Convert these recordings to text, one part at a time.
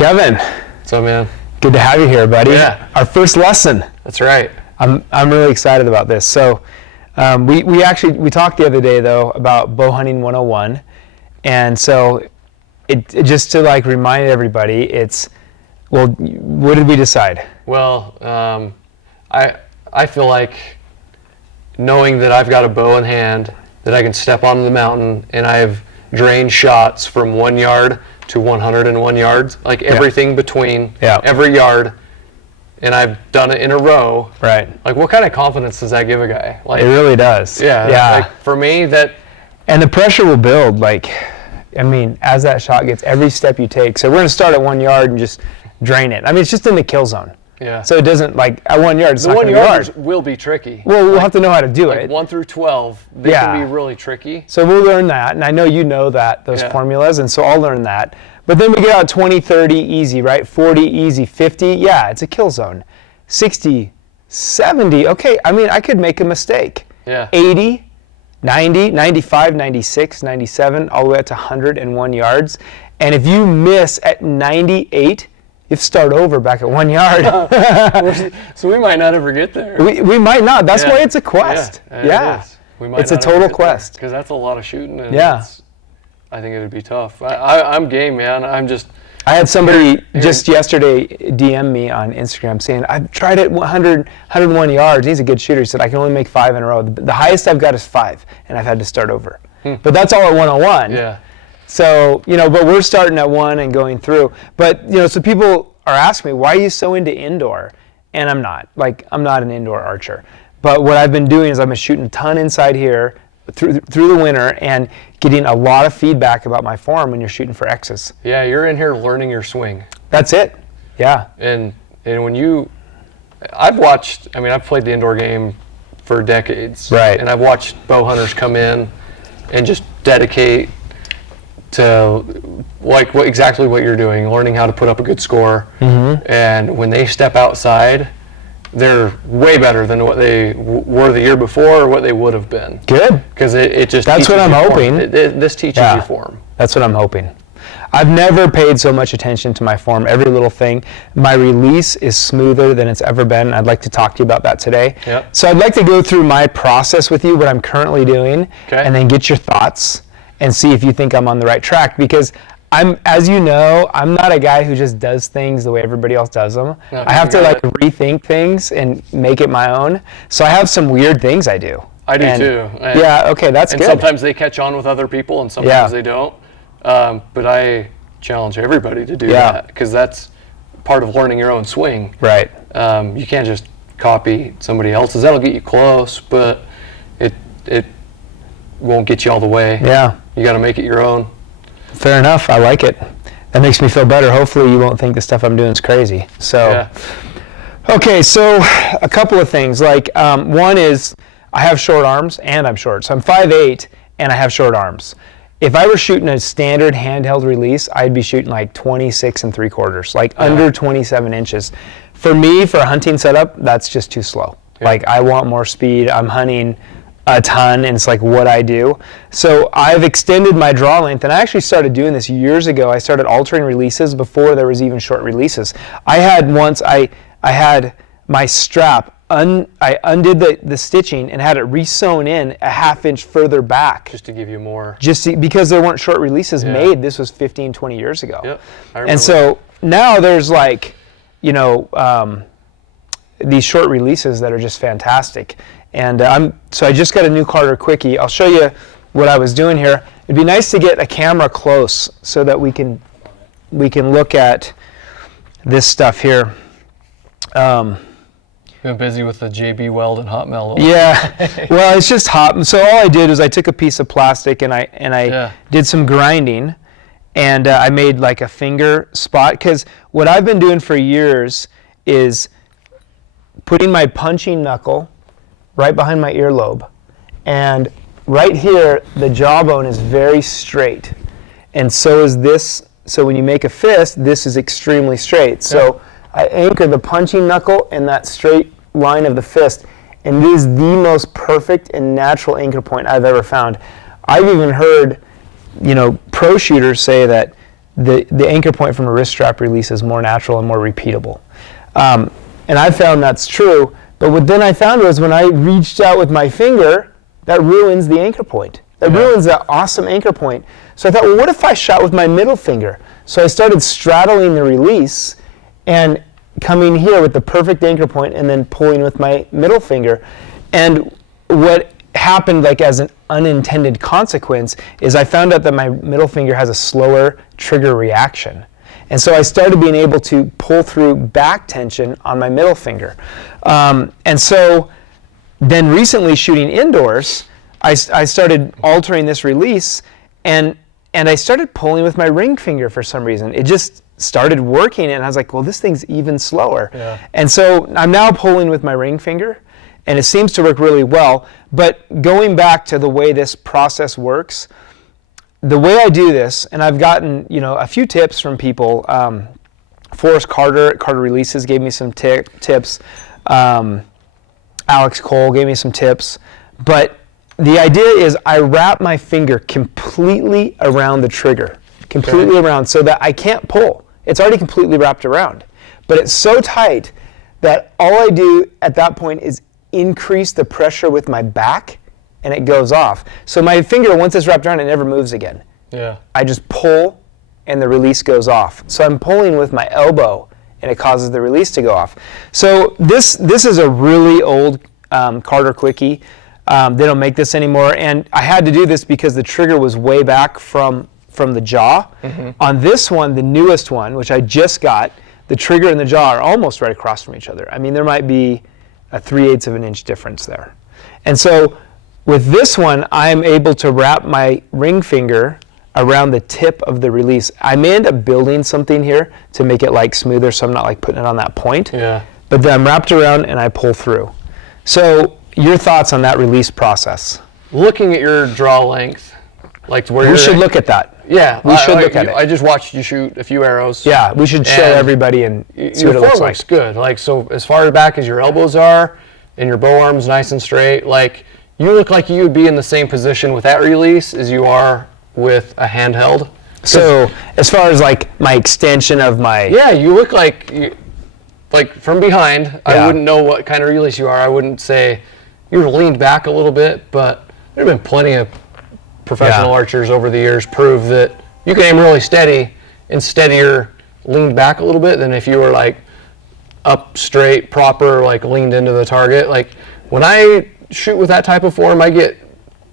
Kevin. What's up, man? Good to have you here, buddy. Yeah. Our first lesson. That's right. I'm really excited about this. So we talked the other day though about Bowhunting 101, and so it just to like remind everybody, what did we decide? Well, I feel like knowing that I've got a bow in hand, that I can step onto the mountain, and I've drained shots from 1 yard to 101 yards, like everything between every yard, and I've done it in a row. Right. Like, what kind of confidence does that give a guy? Like, it really does. Yeah. Like, for me, and the pressure will build. Like, I mean, as that shot gets, every step you take. So we're gonna start at 1 yard and just drain it. I mean, it's just in the kill zone. Yeah. So it doesn't, like, at 1 yard, it's not gonna be hard. Will be tricky. Well, we'll have to know how to do it. 1 through 12, they can be really tricky. So we'll learn that, and I know you know that, those formulas, and so I'll learn that. But then we get out 20, 30, easy, right? 40, easy. 50, yeah, it's a kill zone. 60, 70, okay, I mean, I could make a mistake. Yeah. 80, 90, 95, 96, 97, all the way up to 101 yards. And if you miss at 98, you have to start over back at 1 yard. So we might not ever get there. We might not. That's why it's a quest. Yeah. We might it's a total quest. Because that's a lot of shooting. And I think it would be tough. I'm game, man. I had somebody just yesterday DM me on Instagram saying, I've tried it 101 yards. He's a good shooter. He said, I can only make 5 in a row. The highest I've got is 5, and I've had to start over. But that's all at 101. Yeah. So, but we're starting at 1 and going through. But, so people are asking me, why are you so into indoor? And I'm not. Like, I'm not an indoor archer. But what I've been doing is I've been shooting a ton inside here through the winter and getting a lot of feedback about my form when you're shooting for X's. Yeah, you're in here learning your swing. That's it. Yeah. And when I've played the indoor game for decades. Right. And I've watched bow hunters come in and just dedicate to exactly what you're doing, learning how to put up a good score. Mm-hmm. And when they step outside, they're way better than what they were the year before or what they would have been. Good. Because it just That's what I'm hoping. This teaches you form. That's what I'm hoping. I've never paid so much attention to my form, every little thing. My release is smoother than it's ever been. I'd like to talk to you about that today. Yep. So I'd like to go through my process with you, what I'm currently doing, and then get your thoughts and see if you think I'm on the right track, because as you know, I'm not a guy who just does things the way everybody else does them. No, I have to rethink things and make it my own. So I have some weird things I do. I do too. Okay, that's good. And sometimes they catch on with other people and sometimes they don't. But I challenge everybody to do that, because that's part of learning your own swing. Right. You can't just copy somebody else's. That'll get you close, but it won't get you all the way. Yeah. You got to make it your own. Fair enough. I like it. That makes me feel better. Hopefully you won't think the stuff I'm doing is crazy. So, okay, so a couple of things. Like one is I have short arms and I'm short. So I'm 5'8" and I have short arms. If I were shooting a standard handheld release, I'd be shooting like 26 3/4, like under 27 inches. For me, for a hunting setup, that's just too slow. Yeah. Like, I want more speed. I'm hunting a ton, and it's like what I do. So I've extended my draw length, and I actually started doing this years ago. I started altering releases before there was even short releases. I had my strap, I undid the stitching and had it re-sewn in a ½ inch further back. Just to give you more. Because there weren't short releases made. This was 15, 20 years ago. Yep, I remember. And so now there's these short releases that are just fantastic. And so I just got a new Carter Quickie. I'll show you what I was doing here. It'd be nice to get a camera close so that we can look at this stuff here. Been busy with the JB Weld and hot melt. Yeah, well, it's just hot. So all I did was I took a piece of plastic and I did some grinding, and I made like a finger spot, because what I've been doing for years is putting my punching knuckle right behind my earlobe, and right here the jawbone is very straight, and so is this. So when you make a fist, this is extremely straight. So I anchor the punching knuckle in that straight line of the fist, and it is the most perfect and natural anchor point I've ever found. I've even heard, pro shooters say that the anchor point from a wrist strap release is more natural and more repeatable. And I found that's true, but what then I found was when I reached out with my finger, that ruins the anchor point. That ruins that awesome anchor point. So I thought, well, what if I shot with my middle finger? So I started straddling the release and coming here with the perfect anchor point and then pulling with my middle finger. And what happened, like as an unintended consequence, is I found out that my middle finger has a slower trigger reaction. And so I started being able to pull through back tension on my middle finger. And so then recently shooting indoors, I started altering this release, and I started pulling with my ring finger for some reason. It just started working, and I was like, well, this thing's even slower. Yeah. And so I'm now pulling with my ring finger, and it seems to work really well. But going back to the way this process works, the way I do this, and I've gotten a few tips from people. Forrest Carter at Carter Releases gave me some tips. Alex Cole gave me some tips. But the idea is I wrap my finger completely around the trigger, completely around, so that I can't pull. It's already completely wrapped around. But it's so tight that all I do at that point is increase the pressure with my back, and it goes off. So my finger, once it's wrapped around, it never moves again. Yeah. I just pull, and the release goes off. So I'm pulling with my elbow, and it causes the release to go off. So this is a really old Carter Quickie. They don't make this anymore, and I had to do this because the trigger was way back from the jaw. Mm-hmm. On this one, the newest one, which I just got, the trigger and the jaw are almost right across from each other. I mean, there might be a 3/8 of an inch difference there. And so with this one, I'm able to wrap my ring finger around the tip of the release. I may end up building something here to make it like smoother, so I'm not like putting it on that point. Yeah. But then I'm wrapped around and I pull through. So your thoughts on that release process? Looking at your draw length, like where We you're should look at that. Yeah, we should look at it. I just watched you shoot a few arrows. Yeah, we should show everybody and see what it looks like. Your form looks good. Like, so as far back as your elbows are, and your bow arm's nice and straight, like you look like you would be in the same position with that release as you are with a handheld. So as far as like my extension of my... Yeah, you look like from behind, I wouldn't know what kind of release you are. I wouldn't say you're leaned back a little bit, but there have been plenty of professional archers over the years prove that you can aim really steady and steadier leaned back a little bit than if you were like up straight, proper, like leaned into the target. Like when I shoot with that type of form, I get...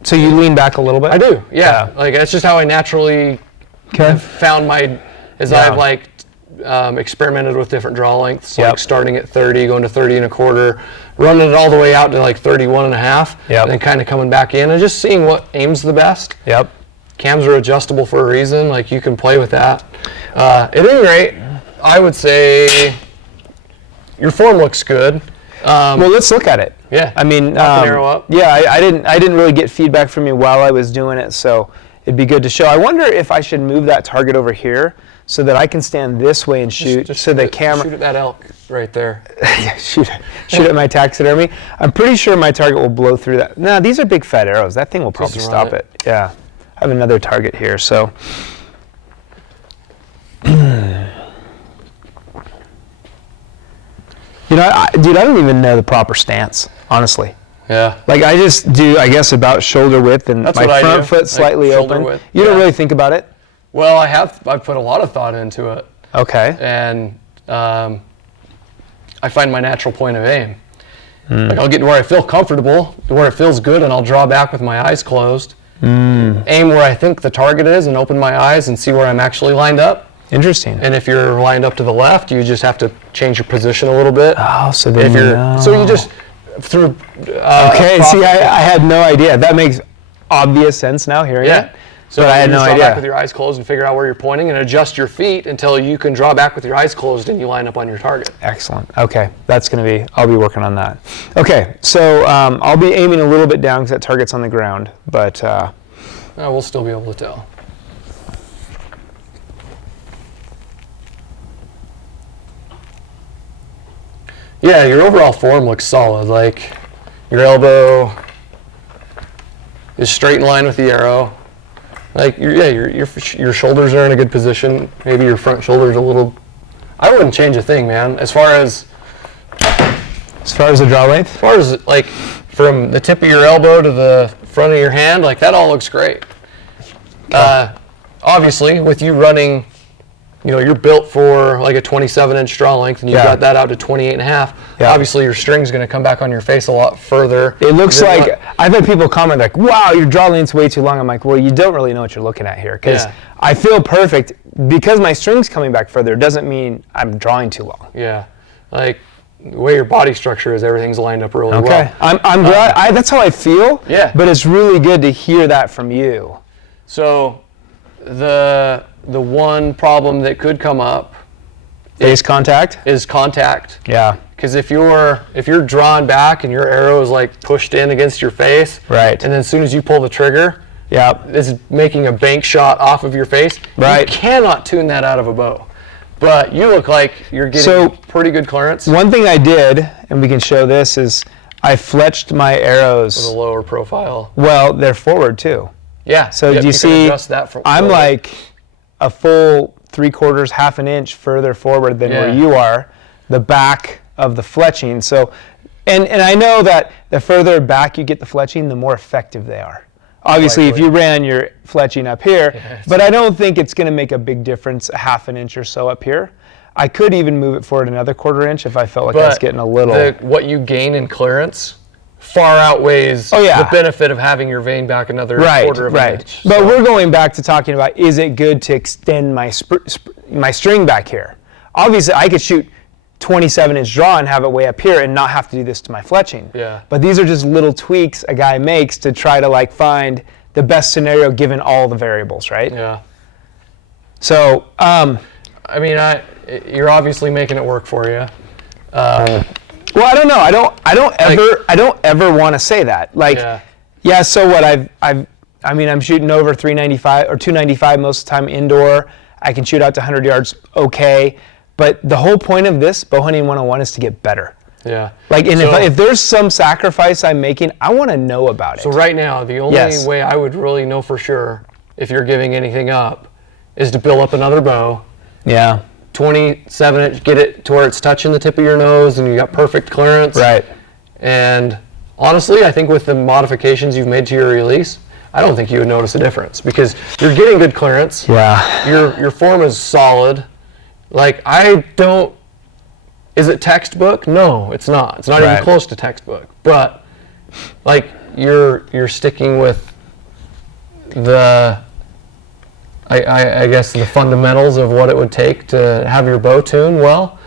So you lean back a little bit? I do, yeah. Like that's just how I naturally have found I've like experimented with different draw lengths, like starting at 30, going to 30 and a quarter, running it all the way out to like 31 and a half, and then kind of coming back in and just seeing what aims the best. Yep. Cams are adjustable for a reason, like you can play with that. At any rate, I would say your form looks good. Well, let's look at it. Yeah. I mean, arrow up. Yeah, I didn't really get feedback from you while I was doing it, so it'd be good to show. I wonder if I should move that target over here so that I can stand this way and shoot. Just so the camera. Shoot at that elk right there. Yeah, shoot at my taxidermy. I'm pretty sure my target will blow through that. No, these are big fat arrows. That thing will probably stop it. Yeah. I have another target here, so. Dude, I don't even know the proper stance, honestly. Yeah. Like I just do, I guess, about shoulder width and That's my what front foot slightly open. Width. You don't really think about it? Well, I've put a lot of thought into it. Okay. And I find my natural point of aim. Like I'll get to where I feel comfortable, to where it feels good, and I'll draw back with my eyes closed. Aim where I think the target is and open my eyes and see where I'm actually lined up. Interesting. And if you're lined up to the left, you just have to change your position a little bit. Oh, so then so you just through. Okay. See, I had no idea. That makes obvious sense now hearing it. So but I had no draw idea. back with your eyes closed and figure out where you're pointing and adjust your feet until you can draw back with your eyes closed and you line up on your target. Excellent. Okay, I'll be working on that. Okay, so I'll be aiming a little bit down because that target's on the ground, but we'll still be able to tell. Yeah, your overall form looks solid. Like your elbow is straight in line with the arrow. Like your shoulders are in a good position. Maybe your front shoulder's a little. I wouldn't change a thing, man. As far as the draw length? As far as like from the tip of your elbow to the front of your hand, like that all looks great. Okay. Obviously, with you running, you're built for like a 27-inch draw length, and you've got that out to 28 and a half. Yeah. Obviously, your string's going to come back on your face a lot further. It looks like, I've had people comment like, wow, your draw length's way too long. I'm like, well, you don't really know what you're looking at here, because I feel perfect. Because my string's coming back further doesn't mean I'm drawing too long. Yeah, like the way your body structure is, everything's lined up really well. Okay, I'm glad. That's how I feel. Yeah. But it's really good to hear that from you. So, the one problem that could come up is contact. Yeah. Because if you're drawn back and your arrow is like pushed in against your face, right, and then as soon as you pull the trigger, it's making a bank shot off of your face. Right. You cannot tune that out of a bow. But you look like you're getting pretty good clearance. One thing I did, and we can show this, is I fletched my arrows. With a lower profile. Well, they're forward too. Yeah. So do you see, I'm like a full 3/4, half an inch further forward than where you are, the back of the fletching. So, and I know that the further back you get the fletching, the more effective they are. Obviously, if you ran your fletching up here, but I don't think it's going to make a big difference, a half an inch or so up here. I could even move it forward another 1/4 inch if I felt like I was getting a little. What you gain in clearance far outweirs the benefit of having your vane back another 1/4 of an inch. But we're going back to talking about, is it good to extend my string back here? Obviously, I could shoot 27-inch draw and have it way up here and not have to do this to my fletching. Yeah. But these are just little tweaks a guy makes to try to like find the best scenario given all the variables, right? Yeah. So, I mean, you're obviously making it work for you. Well, I don't know. I don't ever want to say that. Like, so what I'm shooting over 395 or 295 most of the time indoor. I can shoot out to 100 yards okay. But the whole point of this, Bowhunting 101, is to get better. Yeah. Like, and if there's some sacrifice I'm making, I want to know about it. So right now, the only way I would really know for sure if you're giving anything up is to build up another bow. Yeah. 27-inch, get it to where it's touching the tip of your nose and you got perfect clearance. Right. And honestly, I think with the modifications you've made to your release, I don't think you would notice a difference because you're getting good clearance. Yeah. Your form is solid. Like, is it textbook? No, it's not. It's not even close to textbook. But, like, you're sticking with I guess the fundamentals of what it would take to have your bow tuned well.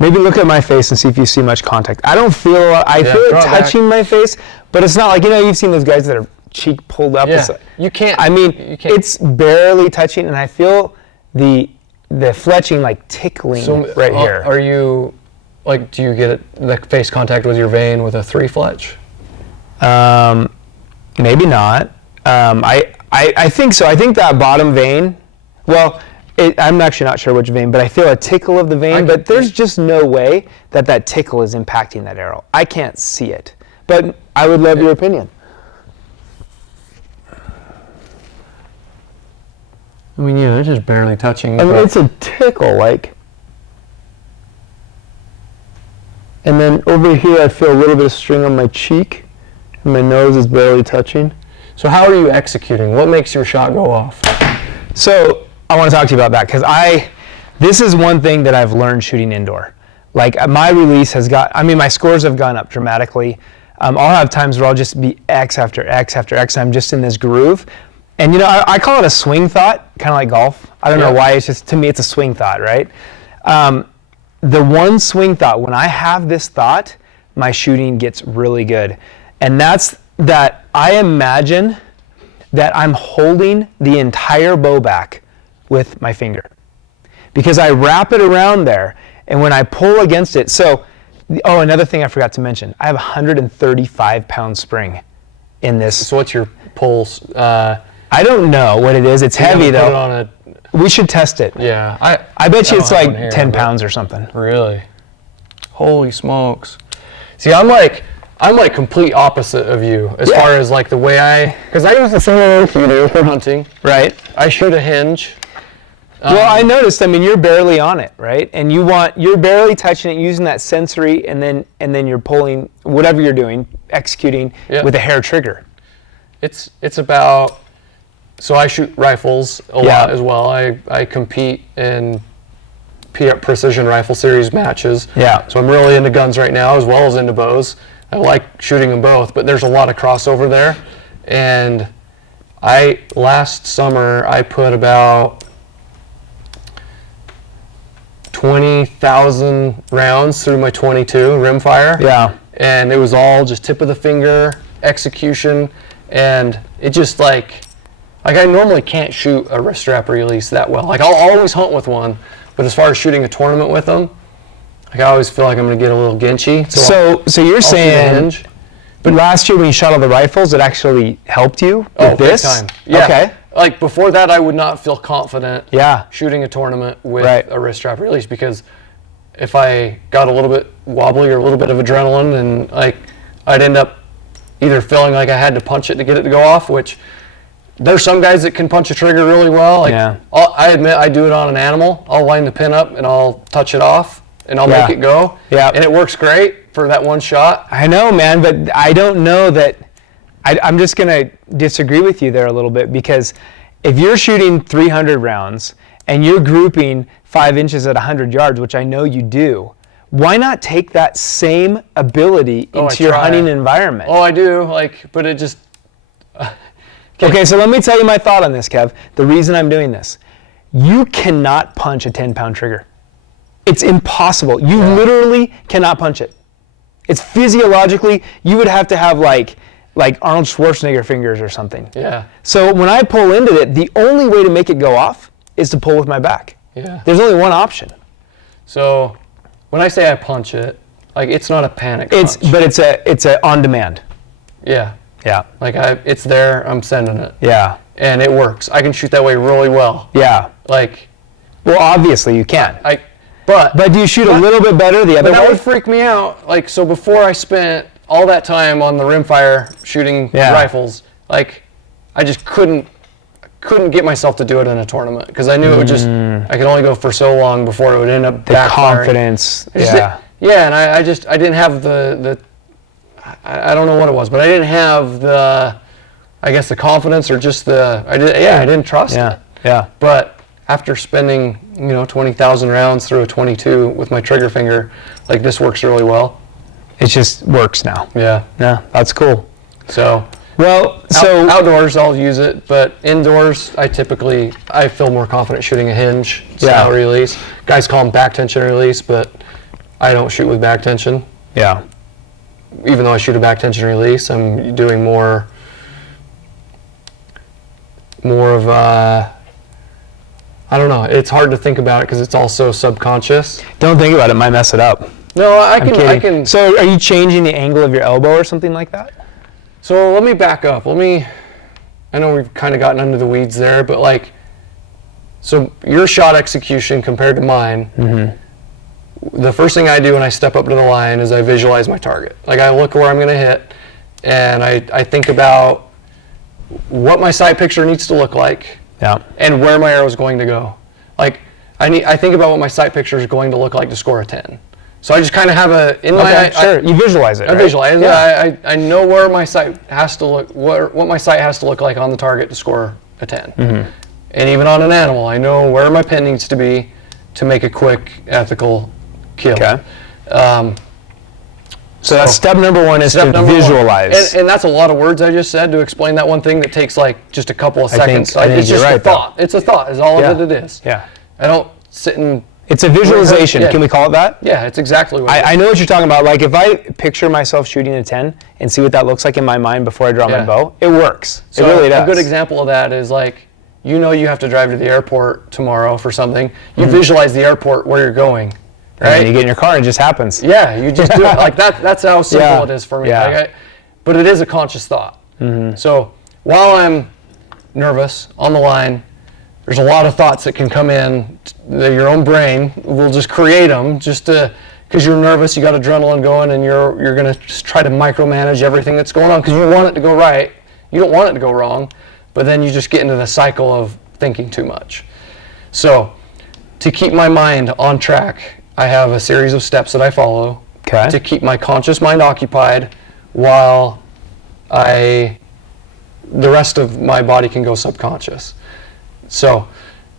Maybe look at my face and see if you see much contact. I don't feel a lot. I feel it touching my face, but it's not like, you've seen those guys that are cheek pulled up. Yeah, you can't. I mean, it's barely touching, and I feel the fletching like tickling right here. Are you, like, do you get the face contact with your vane with a 3 fletch? Maybe not. I think so. I think that bottom vane, I'm actually not sure which vane, but I feel a tickle of the vane, but there's just no way that tickle is impacting that arrow. I can't see it, but I would love your opinion. I mean, it's just barely touching. I mean, it's a tickle, like. And then over here, I feel a little bit of string on my cheek, and my nose is barely touching. So how are you executing? What makes your shot go off? So I want to talk to you about that because this is one thing that I've learned shooting indoor. Like, my release my scores have gone up dramatically. I'll have times where I'll just be X after X after X, and I'm just in this groove. And I call it a swing thought, kind of like golf. I don't know why, to me it's a swing thought, right? The one swing thought, when I have this thought, my shooting gets really good. And that's that I imagine that I'm holding the entire bow back with my finger. Because I wrap it around there, and when I pull against it, another thing I forgot to mention, I have a 135-pound spring in this. So what's your pulse? I don't know what it is. It's heavy though. We should test it. Yeah. I bet you it's like 10 pounds or something. Really? Holy smokes. See, I'm like, I'm like complete opposite of you as far as like the way because I use the same way you do for hunting. Right. I shoot a hinge. Well, I noticed, I mean, you're barely on it, right? And you're barely touching it, using that sensory, and then you're pulling whatever you're doing, executing with a hair trigger. It's about, so I shoot rifles a lot as well. I compete in precision rifle series matches. Yeah. So I'm really into guns right now as well as into bows. I like shooting them both, but there's a lot of crossover there. And last summer I put about 20,000 rounds through my 22 rimfire. Yeah. And it was all just tip of the finger execution, and it just like I normally can't shoot a wrist strap release that well. Like I'll always hunt with one, but as far as shooting a tournament with them, like I always feel like I'm gonna get a little ginchy. So you're saying, but last year when you shot all the rifles, it actually helped you with this? Big time. Yeah. Okay. Like before that, I would not feel confident shooting a tournament with a wrist strap release, because if I got a little bit wobbly or a little bit of adrenaline, and like I'd end up either feeling like I had to punch it to get it to go off, which there's some guys that can punch a trigger really well. Like I admit I do it on an animal. I'll line the pin up and I'll touch it off and I'll make it go. Yeah. And it works great for that one shot. I know, man, but I don't know that. I'm just going to disagree with you there a little bit, because if you're shooting 300 rounds and you're grouping 5 inches at 100 yards, which I know you do, why not take that same ability into your hunting environment? Oh, I do. But it just... Okay, so let me tell you my thought on this, Kev. The reason I'm doing this. You cannot punch a 10-pound trigger. It's impossible. You literally cannot punch it. It's physiologically, you would have to have like Arnold Schwarzenegger fingers or something. Yeah. So when I pull into it, the only way to make it go off is to pull with my back. Yeah. There's only one option. So when I say I punch it, like it's not a panic punch. But it's a on demand. Yeah. Yeah. Like it's there, I'm sending it. Yeah. And it works. I can shoot that way really well. Yeah. Well, obviously you can. But do you shoot a little bit better the other way? That would freak me out. So before I spent all that time on the rimfire shooting rifles, I just couldn't get myself to do it in a tournament, because I knew it would just, I could only go for so long before it would end up backfiring. Confidence. And I didn't have the I don't know what it was, but I didn't have the confidence, or just I didn't trust it. Yeah. But after spending 20,000 rounds through a 22 with my trigger finger, this works really well. It just works now. Yeah. Yeah, that's cool. So outdoors I'll use it, but indoors I feel more confident shooting a hinge style release. Guys call them back tension release, but I don't shoot with back tension. Yeah. Even though I shoot a back tension release, I'm doing more of I don't know. It's hard to think about it because it's all so subconscious. Don't think about it. Might mess it up. No, I can. So are you changing the angle of your elbow or something like that? So let me back up. I know we've kind of gotten under the weeds there, but so your shot execution compared to mine, the first thing I do when I step up to the line is I visualize my target. I look where I'm going to hit, and I think about what my sight picture needs to look like. Yeah. And where my arrow is going to go. I think about what my sight picture is going to look like to score a 10. So I just kind of have you visualize it. I visualize it. Yeah. I know where my sight has to look, what my sight has to look like on the target to score a 10. Mm-hmm. And even on an animal, I know where my pin needs to be to make a quick, ethical kill. Okay. So that's step number one, is to visualize. And that's a lot of words I just said to explain that one thing that takes just a couple of seconds. I think it's just a thought. It's a thought is all of it is. Yeah. I don't sit and... It's a visualization. Can we call it that? Yeah, it's exactly what I know what you're talking about. If I picture myself shooting a 10 and see what that looks like in my mind before I draw my bow, it works. So it really does. A good example of that is you have to drive to the airport tomorrow for something. You visualize the airport where you're going. Right? And then you get in your car and it just happens. Yeah, you just do it. That's how simple it is for me. Yeah. But it is a conscious thought. Mm-hmm. So while I'm nervous on the line, there's a lot of thoughts that can come in. Your own brain will just create them just to because you're nervous, you got adrenaline going, and you're going to just try to micromanage everything that's going on because you want it to go right. You don't want it to go wrong, but then you just get into the cycle of thinking too much. So to keep my mind on track, I have a series of steps that I follow to keep my conscious mind occupied while the rest of my body can go subconscious. So,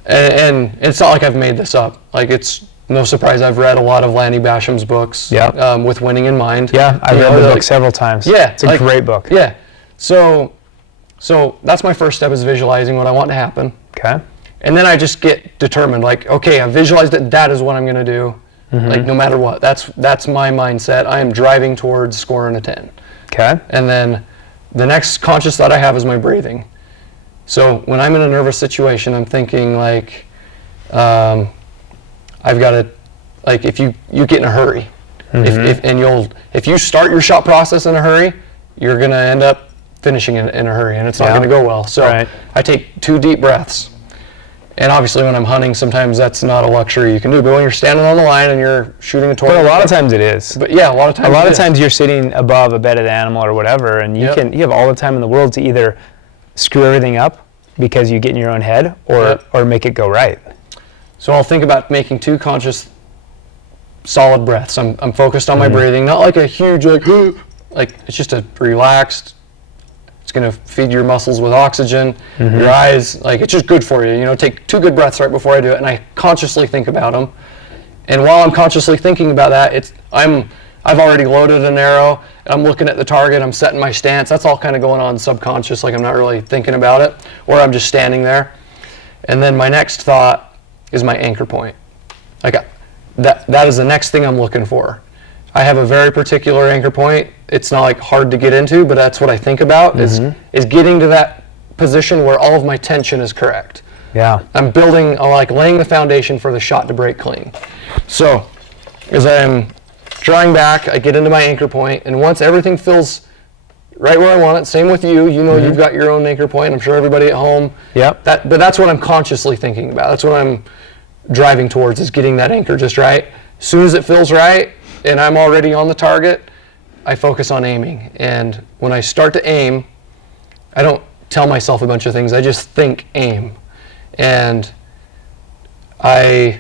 and it's not like I've made this up. Like, it's no surprise I've read a lot of Lanny Basham's books with winning in mind. Yeah, I've read the book several times. Yeah. It's a great book. Yeah. So that's my first step, is visualizing what I want to happen. Okay. And then I just get determined, like, okay, I visualized it, that is what I'm going to do. Like, no matter what. That's my mindset. I am driving towards scoring a 10. Okay. And then the next conscious thought I have is my breathing. So when I'm in a nervous situation, I'm thinking, like, I've got to, like, if you get in a hurry, if you start your shot process in a hurry, you're going to end up finishing in a hurry, and it's not going to go well. So I take 2 deep breaths. And obviously when I'm hunting, sometimes that's not a luxury you can do. But when you're standing on the line and you're shooting a target. But a lot of times it is. But yeah, a lot of times you're sitting above a bedded animal or whatever, and you have all the time in the world to either screw everything up because you get in your own head, or make it go right. So I'll think about making 2 conscious, solid breaths. I'm focused on my breathing, not like a huge, like it's just a relaxed. It's going to feed your muscles with oxygen, your eyes, like, it's just good for you. You know, take 2 good breaths right before I do it, and I consciously think about them. And while I'm consciously thinking about that, I've already loaded an arrow, I'm looking at the target, I'm setting my stance. That's all kind of going on subconscious, like I'm not really thinking about it, or I'm just standing there. And then my next thought is my anchor point. Like, that is the next thing I'm looking for. I have a very particular anchor point. It's not like hard to get into, but that's what I think about, is getting to that position where all of my tension is correct. Yeah. I'm laying the foundation for the shot to break clean. So as I'm drawing back, I get into my anchor point, and once everything feels right where I want it, same with you, you've got your own anchor point. I'm sure everybody at home. Yep. But that's what I'm consciously thinking about. That's what I'm driving towards, is getting that anchor just right. As soon as it feels right, and I'm already on the target, I focus on aiming. And when I start to aim, I don't tell myself a bunch of things. I just think aim. And I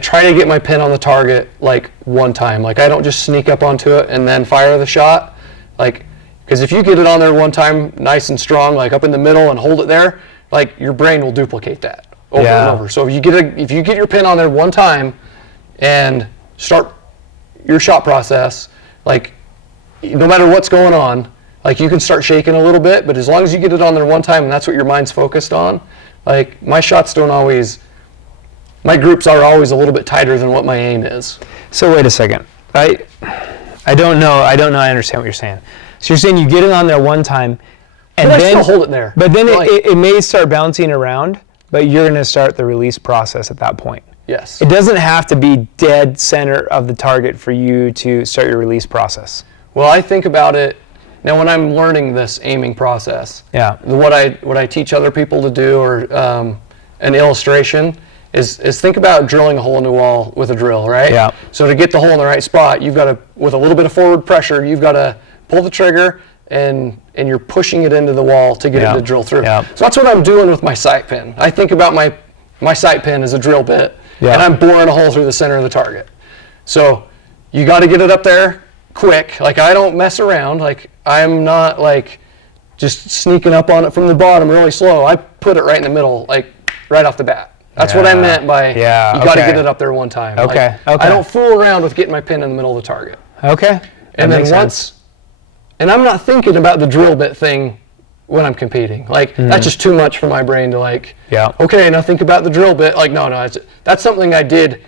try to get my pin on the target, like, one time. Like, I don't just sneak up onto it and then fire the shot. Like, because if you get it on there one time nice and strong, like up in the middle, and hold it there, like, your brain will duplicate that over and over. So if you get your pin on there one time and start your shot process, like, no matter what's going on, like, you can start shaking a little bit, but as long as you get it on there one time and that's what your mind's focused on, like, my groups are always a little bit tighter than what my aim is. So wait a second. I don't know I understand what you're saying. So you're saying you get it on there one time, and but then I still hold it there. But then it may start bouncing around, but you're going to start the release process at that point. Yes. It doesn't have to be dead center of the target for you to start your release process. Well, I think about it now when I'm learning this aiming process. Yeah. What I teach other people to do, or an illustration, is think about drilling a hole in the wall with a drill, right? Yeah. So to get the hole in the right spot, you've got to, with a little bit of forward pressure, you've got to pull the trigger, and you're pushing it into the wall to get it to drill through. Yeah. So that's what I'm doing with my sight pin. I think about my sight pin as a drill bit. And I'm boring a hole through the center of the target. So you got to get it up there quick. Like, I don't mess around. Like, I'm not, like, just sneaking up on it from the bottom really slow. I put it right in the middle, like, right off the bat. That's what I meant by you got to get it up there one time. Okay. Like, I don't fool around with getting my pin in the middle of the target. Okay. And then and I'm not thinking about the drill bit thing when I'm competing. Like, that's just too much for my brain to, like, okay, now think about the drill bit. Like, no, that's something I did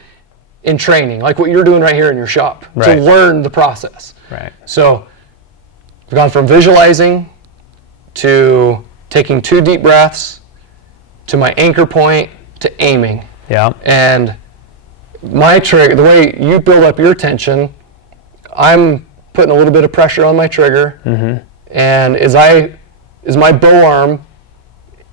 in training, like what you're doing right here in your shop, to learn the process. Right. So I've gone from visualizing to taking 2 deep breaths to my anchor point to aiming. Yeah. And my trigger, the way you build up your tension, I'm putting a little bit of pressure on my trigger, and as my bow arm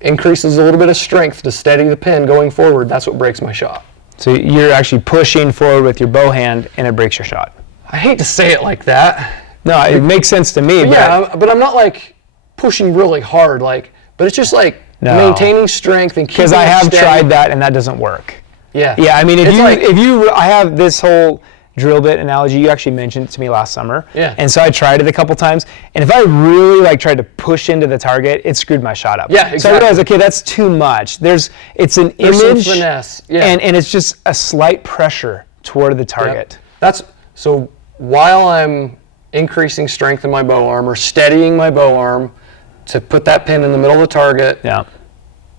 increases a little bit of strength to steady the pin going forward, that's what breaks my shot. So you're actually pushing forward with your bow hand, and it breaks your shot. I hate to say it like that. No, it makes sense to me. But I'm not like pushing really hard, but it's just like maintaining strength and keeping. Because I have tried that, and that doesn't work. Yeah. Yeah, I mean, I have this whole drill bit analogy. You actually mentioned it to me last summer. Yeah. And so I tried it a couple times, and if I really tried to push into the target, it screwed my shot up. Yeah, exactly. So I realized, okay, that's too much. It's an image, some finesse. Yeah. and it's just a slight pressure toward the target. Yep. So while I'm increasing strength in my bow arm or steadying my bow arm to put that pin in the middle of the target,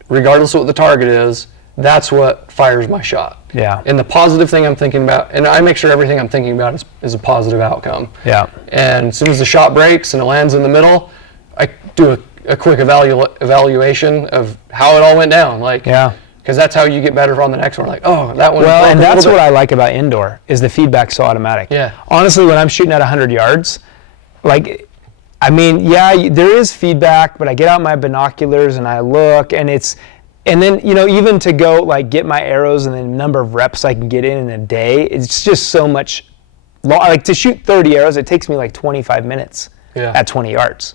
regardless of what the target is, that's what fires my shot. Yeah. And the positive thing I'm thinking about, and I make sure everything I'm thinking about is a positive outcome. Yeah. And as soon as the shot breaks and it lands in the middle, I do a quick evaluation of how it all went down. Because that's how you get better on the next one. That one. Well, and that's what I like about indoor is the feedback's so automatic. Yeah. Honestly, when I'm shooting at 100 yards, there is feedback, but I get out my binoculars and I look, and then, even to go get my arrows and the number of reps I can get in a day, it's just so much long. To shoot 30 arrows, it takes me 25 minutes at 20 yards.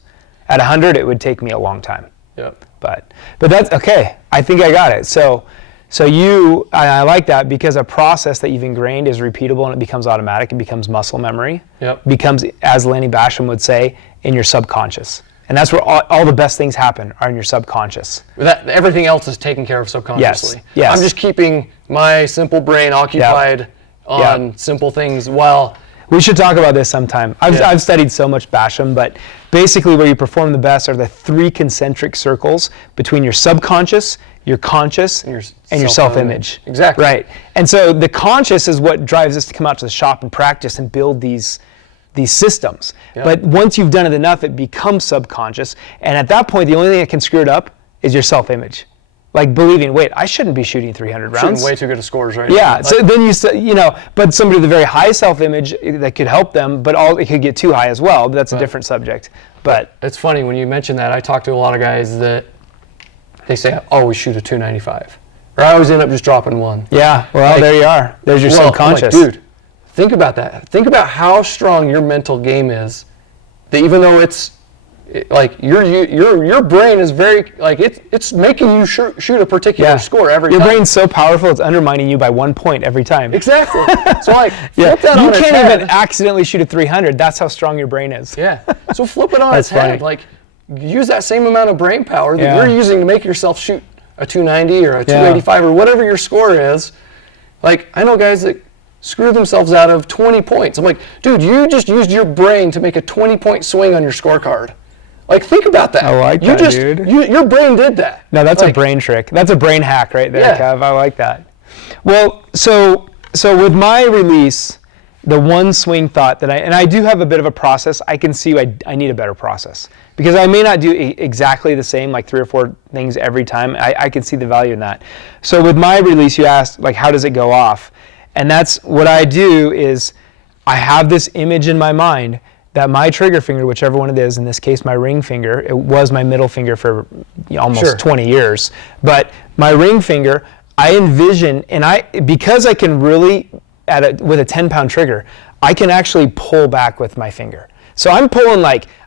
At 100, it would take me a long time. Yep. But that's okay. I think I got it. So I like that because a process that you've ingrained is repeatable and it becomes automatic. It becomes muscle memory. Yep. Becomes, as Lenny Basham would say, in your subconscious. And that's where all the best things happen, are in your subconscious. Everything else is taken care of subconsciously. Yes. I'm just keeping my simple brain occupied on simple things while... We should talk about this sometime. I've studied so much Basham, but basically where you perform the best are the 3 concentric circles between your subconscious, your conscious, and your self-image. Exactly. Right. And so the conscious is what drives us to come out to the shop and practice and build these systems. Yep. But once you've done it enough, it becomes subconscious. And at that point, the only thing that can screw it up is your self-image. Believing, wait, I shouldn't be shooting 300 rounds. Shooting way too good of scores right now. Yeah, so then but somebody with a very high self-image, that could help them, but it could get too high as well, but that's a different subject. But it's funny, when you mention that, I talk to a lot of guys that they say, I always shoot a 295. Or I always end up just dropping 1. Yeah, well, there you are. There's your subconscious. Dude, think about that. Think about how strong your mental game is, that even though it's your brain is very it's making you shoot a particular score every time. Your brain's so powerful it's undermining you by 1 point every time. Exactly. So flip that on you its can't head. even accidentally shoot a 300. That's how strong your brain is. Yeah. So flip it on its head. Use that same amount of brain power that you're using to make yourself shoot a 290 or a 285 or whatever your score is. I know guys that screw themselves out of 20 points. I'm like, dude, you just used your brain to make a 20-point swing on your scorecard. Think about that. I like that, dude. Your brain did that. No, that's a brain trick. That's a brain hack right there, Kev. I like that. Well, so with my release, the one swing thought that I do have a bit of a process. I can see I need a better process because I may not do exactly the same, 3 or 4 things every time. I can see the value in that. So with my release, you asked, how does it go off? And that's what I do is I have this image in my mind that my trigger finger, whichever one it is, in this case my ring finger, it was my middle finger for almost 20 years, but my ring finger, I envision, and because I can really, with a 10-pound trigger, I can actually pull back with my finger. So I'm pulling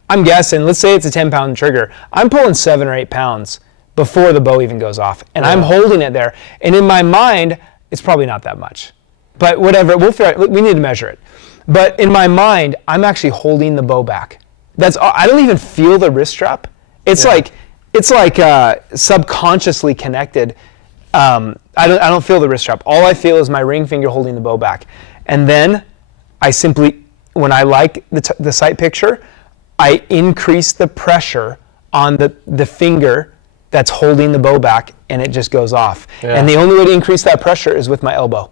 I'm guessing, let's say it's a 10-pound trigger, I'm pulling 7 or 8 pounds before the bow even goes off, and I'm holding it there. And in my mind, it's probably not that much. But whatever, we need to measure it. But in my mind, I'm actually holding the bow back. I don't even feel the wrist strap. It's subconsciously connected. I don't feel the wrist strap. All I feel is my ring finger holding the bow back. And then I simply, when I like the sight picture, I increase the pressure on the finger that's holding the bow back, and it just goes off. Yeah. And the only way to increase that pressure is with my elbow.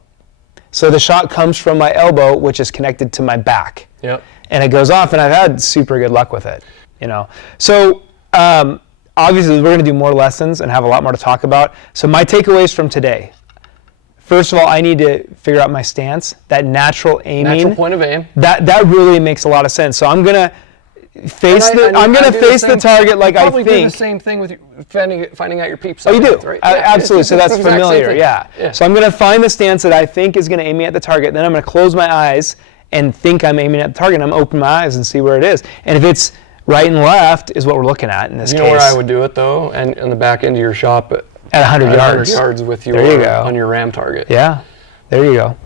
So the shot comes from my elbow, which is connected to my back. Yep. And it goes off, and I've had super good luck with it. So obviously we're going to do more lessons and have a lot more to talk about. So my takeaways from today. First of all, I need to figure out my stance, that natural aiming. Natural point of aim. That really makes a lot of sense. So I'm going to I'm going to face the target like I probably think. Do the same thing with finding out your peeps. Oh, you do? Right? Absolutely. So that's familiar, yeah. So I'm going to find the stance that I think is going to aim me at the target. Then I'm going to close my eyes and think I'm aiming at the target. I'm going to open my eyes and see where it is. And if it's right and left is what we're looking at in this case. You know where I would do it, though? And in the back end of your shop at 100 yards. 100 yards with your, there you go. On your ram target. Yeah, there you go.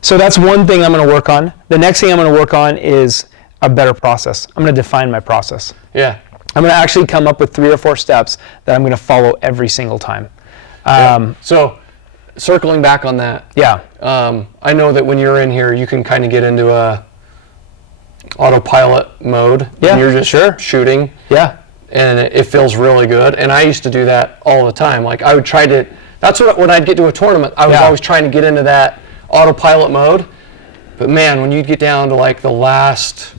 So that's one thing I'm going to work on. The next thing I'm going to work on is a better process. I'm going to define my process. Yeah. I'm going to actually come up with 3 or 4 steps that I'm going to follow every single time. So, circling back on that. Yeah. I know that when you're in here, you can kind of get into a autopilot mode. Yeah. And you're just shooting. Yeah. And it feels really good. And I used to do that all the time. Like I would try to. That's what when I'd get to a tournament, I was always trying to get into that autopilot mode. But man, when you get down to like the last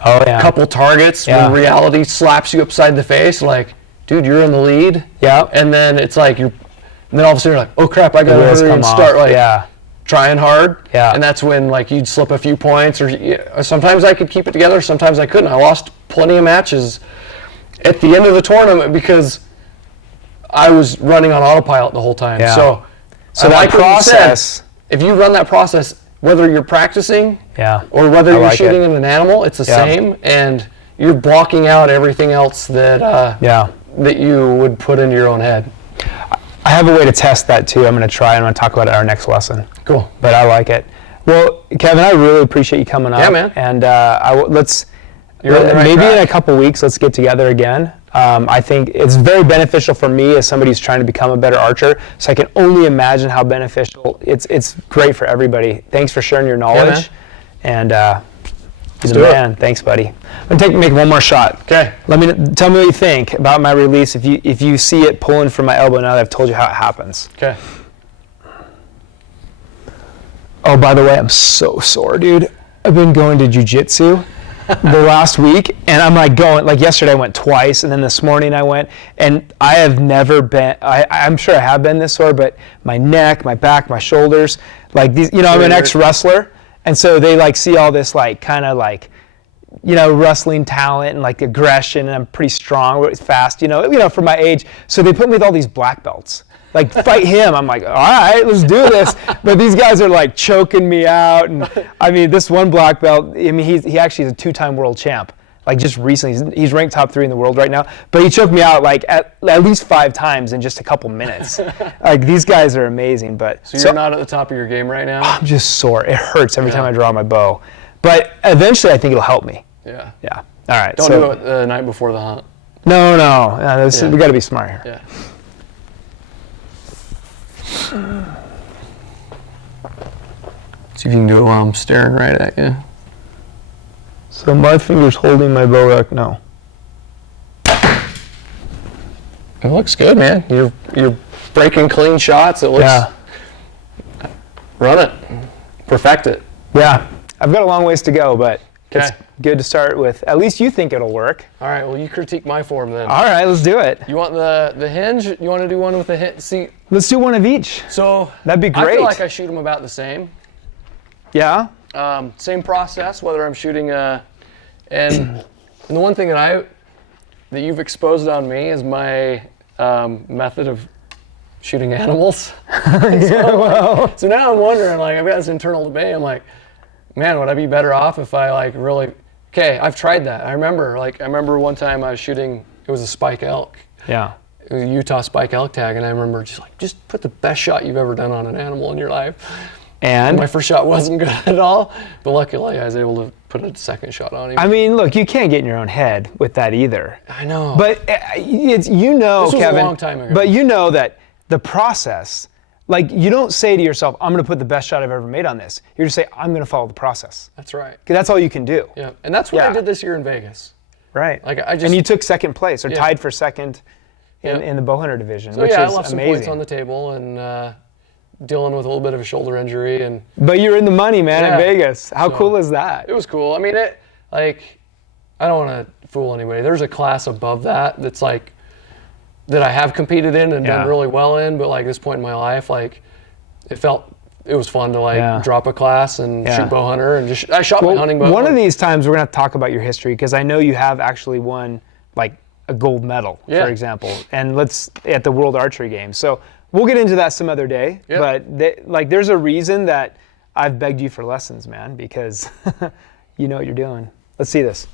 couple targets, when reality slaps you upside the face, like, dude, you're in the lead. Yeah. And then it's like and then all of a sudden you're like, oh crap, I gotta hurry and start trying hard. Yeah. And that's when like you'd slip a few points, or sometimes I could keep it together, sometimes I couldn't. I lost plenty of matches at the end of the tournament because I was running on autopilot the whole time. Yeah. So that like process, if you run that process, whether you're practicing or whether you're shooting at an animal, it's the same, and you're blocking out everything else that that you would put into your own head. I have a way to test that too. I'm going to try and I'm going to talk about it in our next lesson. Cool. But I like it. Well, Kevin, I really appreciate you coming up. Yeah, man. And maybe in a couple weeks, let's get together again. I think it's very beneficial for me as somebody who's trying to become a better archer. So I can only imagine how beneficial. It's great for everybody. Thanks for sharing your knowledge. And you're the man. Thanks, buddy. I'm going to make one more shot. Okay. Tell me what you think about my release. If you see it pulling from my elbow now that I've told you how it happens. Okay. Oh, by the way, I'm so sore, dude. I've been going to jiu-jitsu the last week, and I'm like going, like yesterday I went twice, and then this morning I went, and I have never been, I'm sure I have been this sore, but my neck, my back, my shoulders, like these, I'm an ex-wrestler, and so they like see all this like kind of like, wrestling talent and like aggression, and I'm pretty strong, fast, for my age, so they put me with all these black belts. Like, fight him. I'm like, all right, let's do this. But these guys are like choking me out. And I mean, this one black belt, he actually is a 2-time world champ. Like just recently, he's ranked top 3 in the world right now. But he choked me out like at least 5 times in just a couple minutes. Like these guys are amazing. But so you're not at the top of your game right now? I'm just sore. It hurts every time I draw my bow. But eventually, I think it'll help me. Yeah. Yeah. All right. Don't do it the night before the hunt. No. We got to be smart here. Yeah. See if you can do it while I'm staring right at you. So my finger's holding my bow rack now. It looks good, man. You're breaking clean shots. It looks. Yeah. Run it. Perfect it. Yeah. I've got a long ways to go, but it's good to start with. At least you think it'll work. All right. Well, you critique my form then. All right. Let's do it. You want the hinge? You want to do one with the hinge? See. Let's do one of each. So that'd be great. I feel like I shoot them about the same. Yeah. Same process, whether I'm shooting and the one thing that you've exposed on me is my method of shooting animals. So now I'm wondering, like, I've got this internal debate. I'm like, man, would I be better off if I like really? Okay, I've tried that. I remember one time I was shooting. It was a spike elk. Yeah. It was a Utah spike elk tag, and I remember just put the best shot you've ever done on an animal in your life. And my first shot wasn't good at all, but luckily I was able to put a second shot on him. I mean, look, you can't get in your own head with that either. I know. But it's, this was Kevin, a long time ago. But that the process, like you don't say to yourself, I'm going to put the best shot I've ever made on this. You're just say, I'm going to follow the process. That's right. Because that's all you can do. Yeah, and that's what I did this year in Vegas. Right. And you took second place or tied for second Yeah. in the Bowhunter division, So which yeah, is I left some amazing. points on the table and dealing with a little bit of a shoulder injury. And But you're in the money, man, in Yeah. Vegas. How So, cool is that? it was cool. I mean, I don't want to fool anybody. There's a class above that that's like, that I have competed in and Yeah. done really well in, but like this point in my life, like it felt it was fun to like drop a class and shoot bow hunter and I shot my hunting bow. One of these times we're going to talk about your history because I know you have actually won like a gold medal, for example, and at the World Archery Games. So we'll get into that some other day. But there's a reason that I've begged you for lessons, man, because you know what you're doing. Let's see this.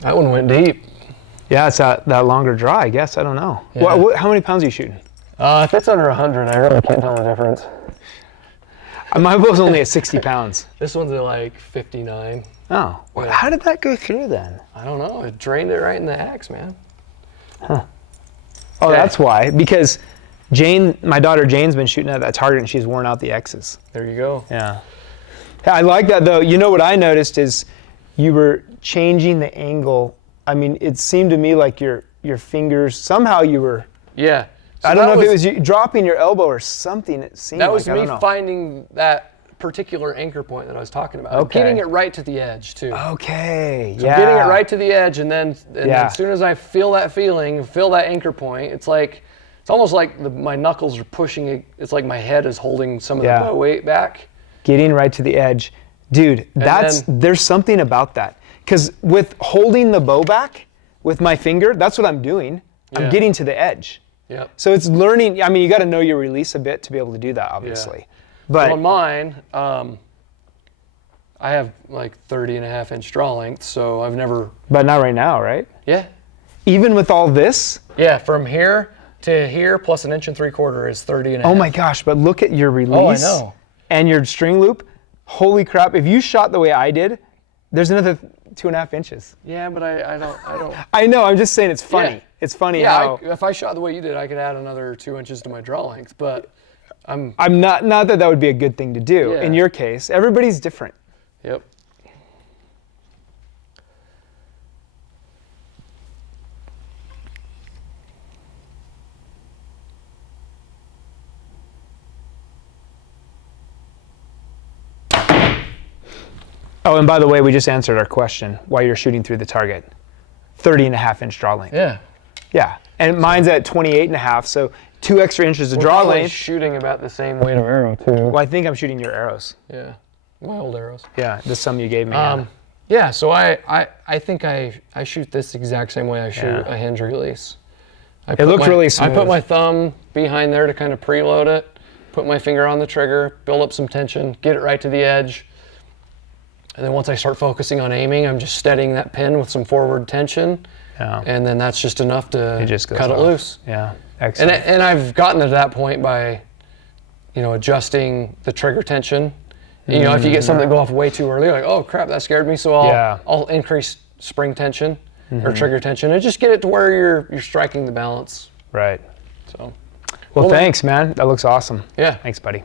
That one went deep. Yeah, it's that longer draw, I guess. I don't know. Yeah. How many pounds are you shooting? If it's under 100, I really can't tell the difference. My bow's only at 60 pounds. This one's at like 59. Oh, well, how did that go through then? I don't know. It drained it right in the axe, man. Huh. Oh, that's why. Because my daughter Jane's been shooting at that target and she's worn out the X's. There you go. Yeah. I like that though. You know what I noticed is you were changing the angle. I mean, it seemed to me like your fingers, somehow you were... Yeah. So I don't know if it was you dropping your elbow or something. It seemed that was like, me finding that particular anchor point that I was talking about. Okay. Getting it right to the edge too. Okay. So getting it right to the edge, and then as soon as I feel that feeling, feel that anchor point, it's almost like my knuckles are pushing it. It's like my head is holding some of the bow weight back. Getting right to the edge, dude. There's something about that. Because with holding the bow back with my finger, that's what I'm doing. I'm getting to the edge. Yep. So it's learning. I mean, you got to know your release a bit to be able to do that, obviously. But on mine, I have like 30.5-inch draw length, so I've never. But not right now, right? Yeah. Even with all this? Yeah, from here to here plus 1 3/4 is 30.5. Oh my gosh! But look at your release. Oh, I know. And your string loop. Holy crap! If you shot the way I did, there's another 2.5 inches. Yeah, but I don't. I know. I'm just saying it's funny. Yeah. It's funny how. If I shot the way you did, I could add another 2 inches to my draw length. But I'm not that would be a good thing to do. In your case, everybody's different. Yep. Oh, and by the way, we just answered our question while you're shooting through the target. 30.5-inch draw length. Yeah. Yeah. And mine's at 28.5, so 2 extra inches of draw length. Shooting about the same weight of arrow too. Well, I think I'm shooting your arrows. Yeah. My old arrows. Yeah, the some you gave me. Yeah, so I think I shoot this exact same way I shoot a hinge release. It looks really smooth. I put my thumb behind there to kind of preload it, put my finger on the trigger, build up some tension, get it right to the edge. And then once I start focusing on aiming, I'm just steadying that pin with some forward tension. Yeah. And then that's just enough to cut it loose. Yeah, excellent. And I've gotten to that point by, adjusting the trigger tension. If you get something that go off way too early, like, oh crap, that scared me, so I'll increase spring tension or trigger tension and just get it to where you're striking the balance. Right. So. Well, thanks, man. That looks awesome. Yeah. Thanks, buddy.